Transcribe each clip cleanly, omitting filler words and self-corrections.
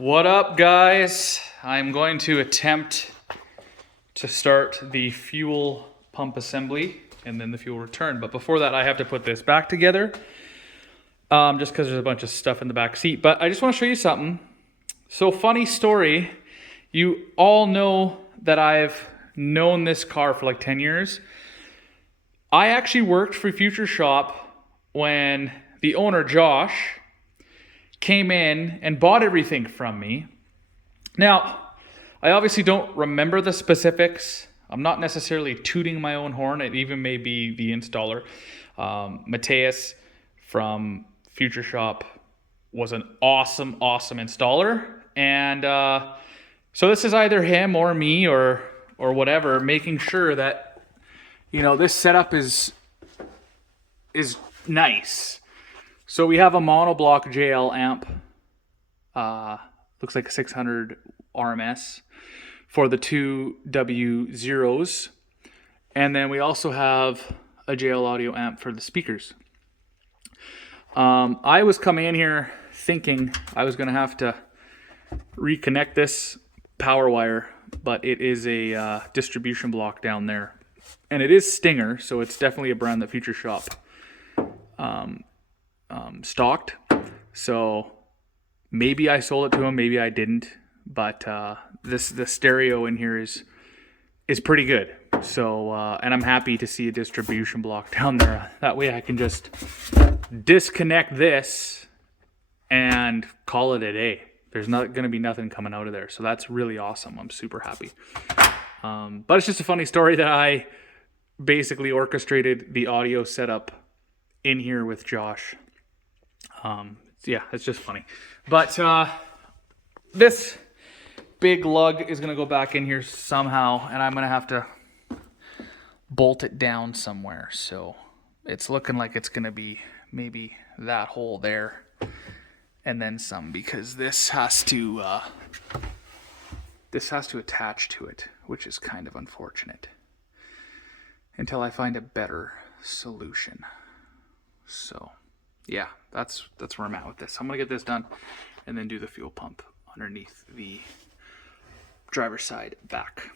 What up, guys? I'm going to attempt to start the fuel pump assembly and then the fuel return. But before that, I have to put this back together just because there's a bunch of stuff in the back seat. But I just want to show you something. So funny story. You all know that I've known this car for like 10 years. I actually worked for Future Shop when the owner, Josh, came in and bought everything from me. Now, I obviously don't remember the specifics. I'm not necessarily tooting my own horn. It even may be the installer. Mateus from Future Shop was an awesome installer. And so this is either him or me or whatever, making sure that, you know, this setup is nice. So we have a monoblock JL amp, looks like a 600 RMS for the 2W0s. And then we also have a JL audio amp for the speakers. I was coming in here thinking I was going to have to reconnect this power wire, but it is a distribution block down there. And it is Stinger, so it's definitely a brand that Future Shop stocked. So maybe I sold it to him, maybe I didn't, but the stereo in here is pretty good. So and I'm happy to see a distribution block down there. That way I can just disconnect this and call it a day. There's not going to be nothing coming out of there, so that's really awesome. I'm super happy. But it's just a funny story that I basically orchestrated the audio setup in here with Josh. Yeah, it's just funny. But this big lug is going to go back in here somehow, and I'm going to have to bolt it down somewhere. So it's looking like it's going to be maybe that hole there and then some, because this has to attach to it, which is kind of unfortunate until I find a better solution. So yeah, that's where I'm at with this. I'm gonna get this done and then do the fuel pump underneath the driver's side back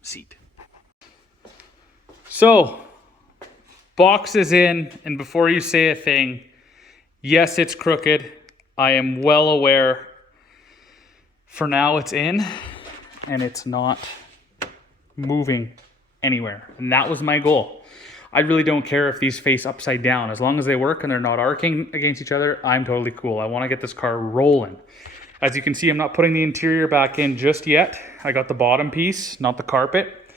seat. So box is in, and before you say a thing, yes, it's crooked. I am well aware. For now it's in and it's not moving anywhere, and that was my goal. I really don't care if these face upside down. As long as they work and they're not arcing against each other, I'm totally cool. I want to get this car rolling. As you can see, I'm not putting the interior back in just yet. I got the bottom piece, not the carpet.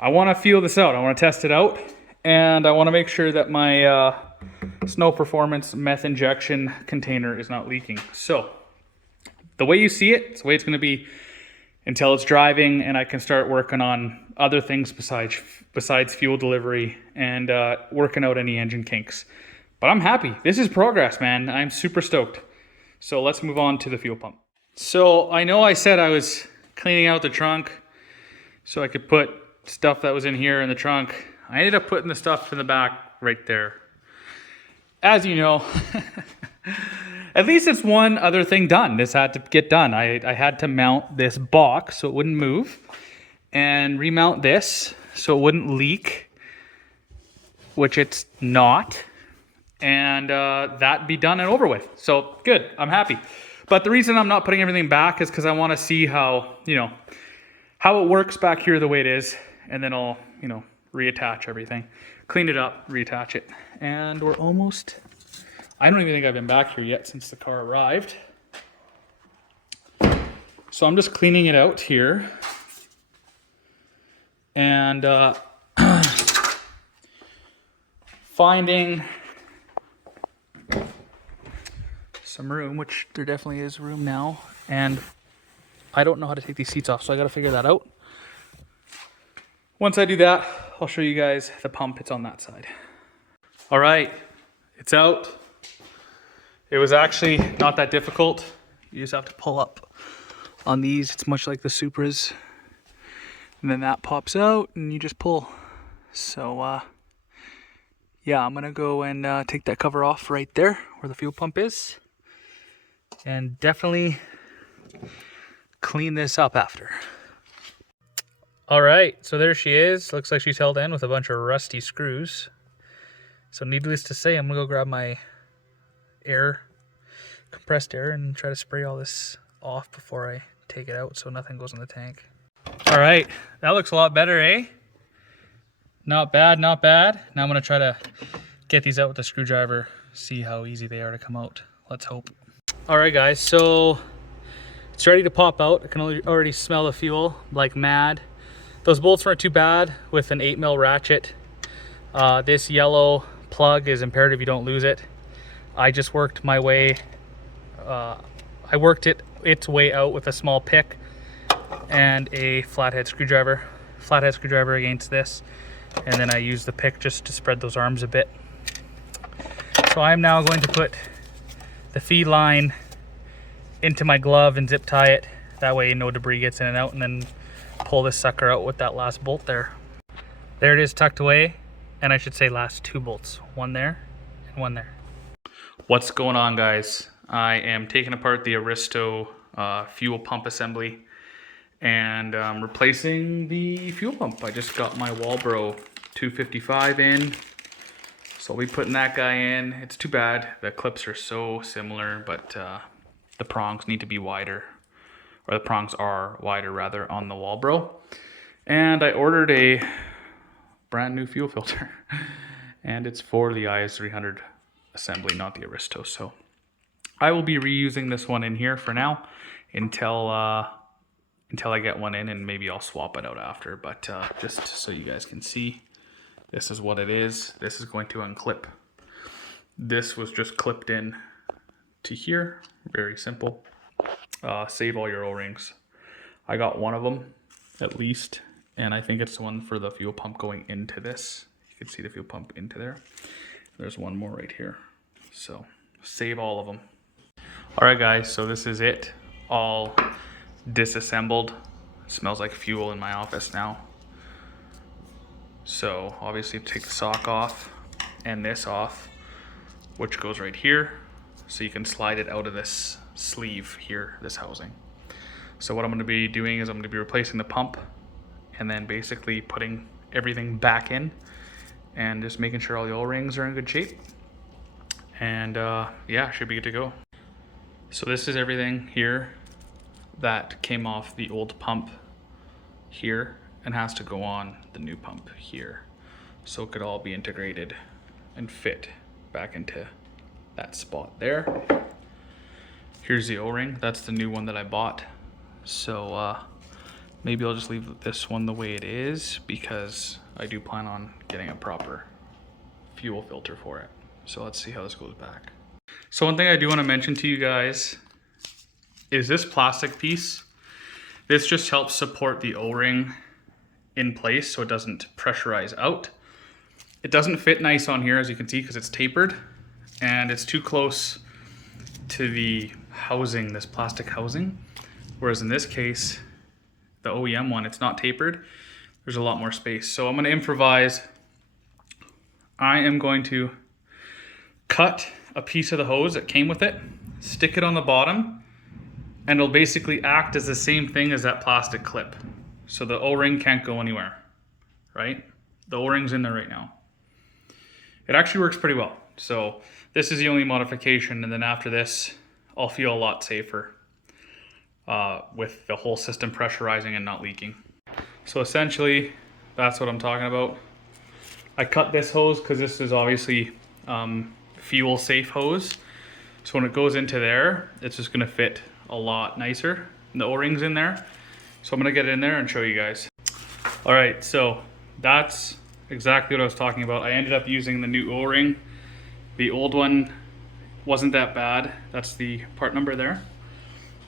I want to feel this out. I want to test it out. And I want to make sure that my Snow Performance meth injection container is not leaking. So the way you see it, it's the way it's going to be until it's driving and I can start working on other things besides fuel delivery and working out any engine kinks. But I'm happy. This is progress, man. I'm super stoked. So let's move on to the fuel pump. So I know I said I was cleaning out the trunk so I could put stuff that was in here in the trunk. I ended up putting the stuff in the back right there. As you know, at least it's one other thing done. This had to get done. I had to mount this box so it wouldn't move and remount this so it wouldn't leak, which it's not, and that be done and over with. So good, I'm happy. But the reason I'm not putting everything back is because I want to see how it works back here the way it is, and then I'll reattach everything, clean it up, reattach it. And we're almost, I don't even think I've been back here yet since the car arrived. So I'm just cleaning it out here and finding some room, which there definitely is room now. And I don't know how to take these seats off, so I got to figure that out. Once I do that, I'll show you guys the pump. It's on that side. All right, it's out. It was actually not that difficult. You just have to pull up on these. It's much like the Supras. And then that pops out and you just pull. So yeah, I'm gonna go and take that cover off right there where the fuel pump is. And definitely clean this up after. All right, so there she is. Looks like she's held in with a bunch of rusty screws. So needless to say, I'm gonna go grab my compressed air, and try to spray all this off before I take it out so nothing goes in the tank. All right, that looks a lot better, eh? Not bad, not bad. Now I'm gonna try to get these out with a screwdriver, see how easy they are to come out. Let's hope. All right, guys, so it's ready to pop out. I can already smell the fuel like mad. Those bolts weren't too bad with an 8mm ratchet. This yellow plug is imperative you don't lose it. I just worked my way, I worked its way out with a small pick and a flathead screwdriver against this. And then I used the pick just to spread those arms a bit. So I'm now going to put the feed line into my glove and zip tie it. That way no debris gets in and out, and then pull this sucker out with that last bolt there. There it is tucked away, and I should say last 2 bolts. One there and one there. What's going on, guys? I am taking apart the Aristo fuel pump assembly and replacing the fuel pump. I just got my Walbro 255 in, so I'll be putting that guy in. It's too bad the clips are so similar, but the prongs need to be wider, or the prongs are wider rather, on the Walbro. And I ordered a brand new fuel filter and it's for the Is300 assembly, not the Aristo. So I will be reusing this one in here for now until I get one in, and maybe I'll swap it out after. But just so you guys can see, this is what it is. This is going to unclip. This was just clipped in to here. Very simple. Save all your O-rings. I got one of them at least, and I think it's the one for the fuel pump going into this. You can see the fuel pump into there. There's one more right here. So save all of them. All right, guys, so this is it, all disassembled. It smells like fuel in my office now. So obviously take the sock off and this off, which goes right here. So you can slide it out of this sleeve here, this housing. So what I'm gonna be doing is I'm gonna be replacing the pump and then basically putting everything back in and just making sure all the O-rings are in good shape. And yeah, should be good to go. So this is everything here that came off the old pump here and has to go on the new pump here. So it could all be integrated and fit back into that spot there. Here's the O-ring. That's the new one that I bought. So maybe I'll just leave this one the way it is, because I do plan on getting a proper fuel filter for it. So let's see how this goes back. So one thing I do want to mention to you guys is this plastic piece. This just helps support the O-ring in place so it doesn't pressurize out. It doesn't fit nice on here, as you can see, because it's tapered and it's too close to the housing, this plastic housing. Whereas in this case, the OEM one, it's not tapered. There's a lot more space. So I'm going to improvise. I am going to cut a piece of the hose that came with it, stick it on the bottom, and it'll basically act as the same thing as that plastic clip. So the O-ring can't go anywhere, right? The O-ring's in there right now. It actually works pretty well. So this is the only modification, and then after this, I'll feel a lot safer with the whole system pressurizing and not leaking. So essentially, that's what I'm talking about. I cut this hose because this is obviously fuel safe hose. So when it goes into there, it's just gonna fit a lot nicer. And the O-ring's in there. So I'm gonna get it in there and show you guys. All right, so that's exactly what I was talking about. I ended up using the new O-ring. The old one wasn't that bad. That's the part number there.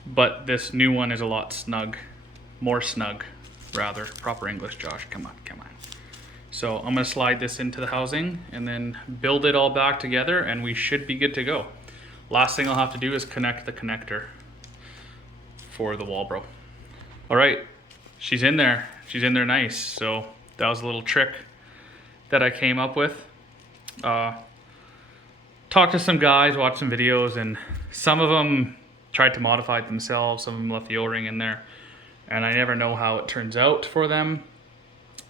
But this new one is a lot snug, more snug, rather. Proper English, Josh, come on, come on. So I'm gonna slide this into the housing and then build it all back together, and we should be good to go. Last thing I'll have to do is connect the connector for the Walbro. All right, she's in there. She's in there nice. So that was a little trick that I came up with. Talked to some guys, watched some videos, and some of them tried to modify it themselves. Some of them left the O-ring in there, and I never know how it turns out for them.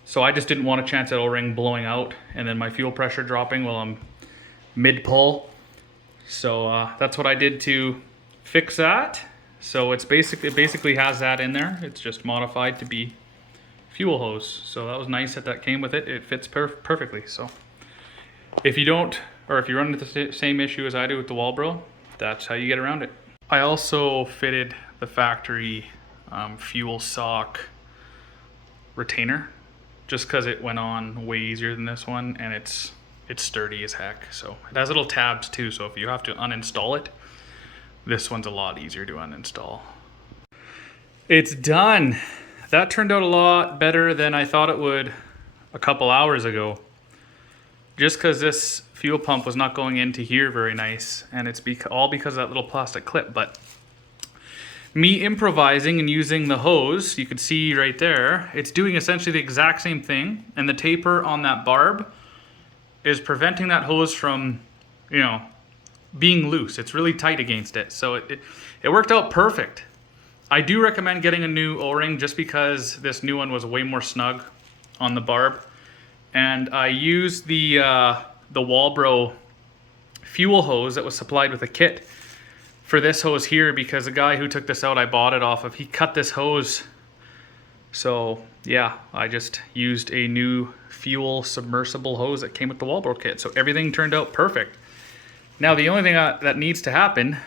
So I just didn't want a chance at O-ring blowing out and then my fuel pressure dropping while I'm mid-pull. So that's what I did to fix that. So it basically has that in there. It's just modified to be fuel hose. So that was nice that came with it. It fits perfectly. So if you don't, or if you run into the same issue as I do with the Walbro, that's how you get around it. I also fitted the factory fuel sock retainer, just because it went on way easier than this one, and it's sturdy as heck. So it has little tabs too, so if you have to uninstall it, this one's a lot easier to uninstall. It's done. That turned out a lot better than I thought it would a couple hours ago, just because this fuel pump was not going into here very nice, and it's all because of that little plastic clip. But me improvising and using the hose, you can see right there, it's doing essentially the exact same thing, and the taper on that barb is preventing that hose from, you know, being loose. It's really tight against it, so it worked out perfect. I do recommend getting a new O-ring just because this new one was way more snug on the barb, and I used the Walbro fuel hose that was supplied with a kit for this hose here, because the guy who took this out, I bought it off of, he cut this hose. So yeah, I just used a new fuel submersible hose that came with the Walbro kit. So everything turned out perfect. Now the only thing that needs to happen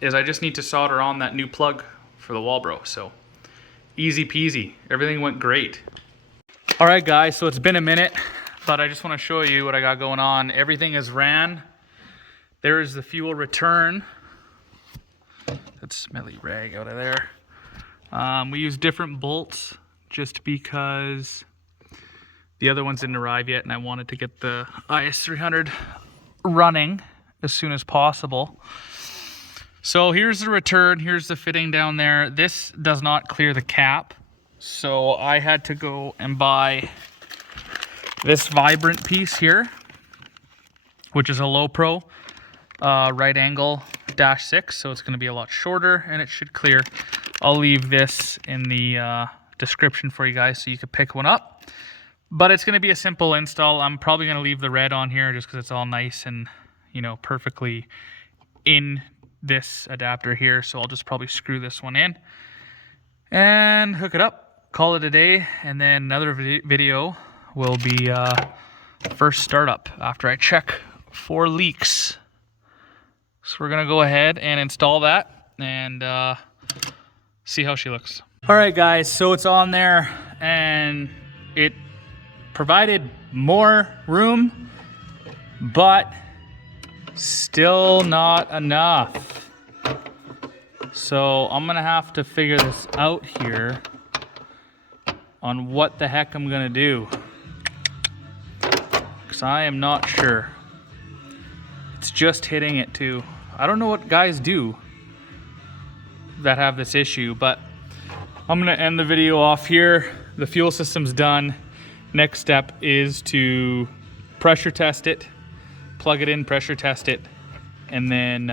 is I just need to solder on that new plug for the Walbro. So easy peasy, everything went great. All right guys, so it's been a minute, but I just want to show you what I got going on. Everything is ran. There's the fuel return. That smelly rag out of there. We use different bolts just because the other ones didn't arrive yet, and I wanted to get the Is300 running as soon as possible. So here's the return, here's the fitting down there. This does not clear the cap, so I had to go and buy this Vibrant piece here, which is a low pro right angle -6, so it's going to be a lot shorter and it should clear. I'll leave this in the description for you guys so you can pick one up, but it's going to be a simple install. I'm probably going to leave the red on here just because it's all nice and, you know, perfectly in this adapter here. So I'll just probably screw this one in and hook it up, call it a day, and then another video will be first startup after I check for leaks. So we're gonna go ahead and install that and see how she looks. All right guys, so it's on there and it provided more room, but still not enough. So I'm gonna have to figure this out here on what the heck I'm gonna do, because I am not sure. It's just hitting it too. I don't know what guys do that have this issue, but I'm gonna end the video off here. The fuel system's done. Next step is to pressure test it, plug it in, pressure test it, and then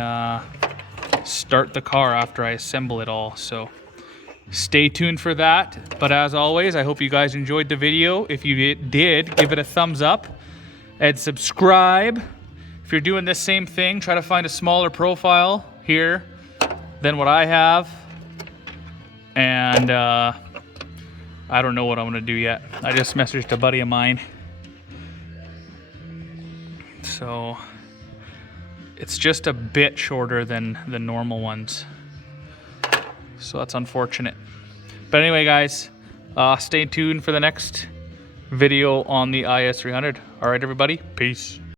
start the car after I assemble it all. So stay tuned for that. But as always, I hope you guys enjoyed the video. If you did, give it a thumbs up and subscribe. If you're doing this same thing, try to find a smaller profile here than what I have. And I don't know what I'm gonna do yet. I just messaged a buddy of mine. So it's just a bit shorter than the normal ones. So that's unfortunate. But anyway guys, stay tuned for the next video on the Is300. All right everybody, peace.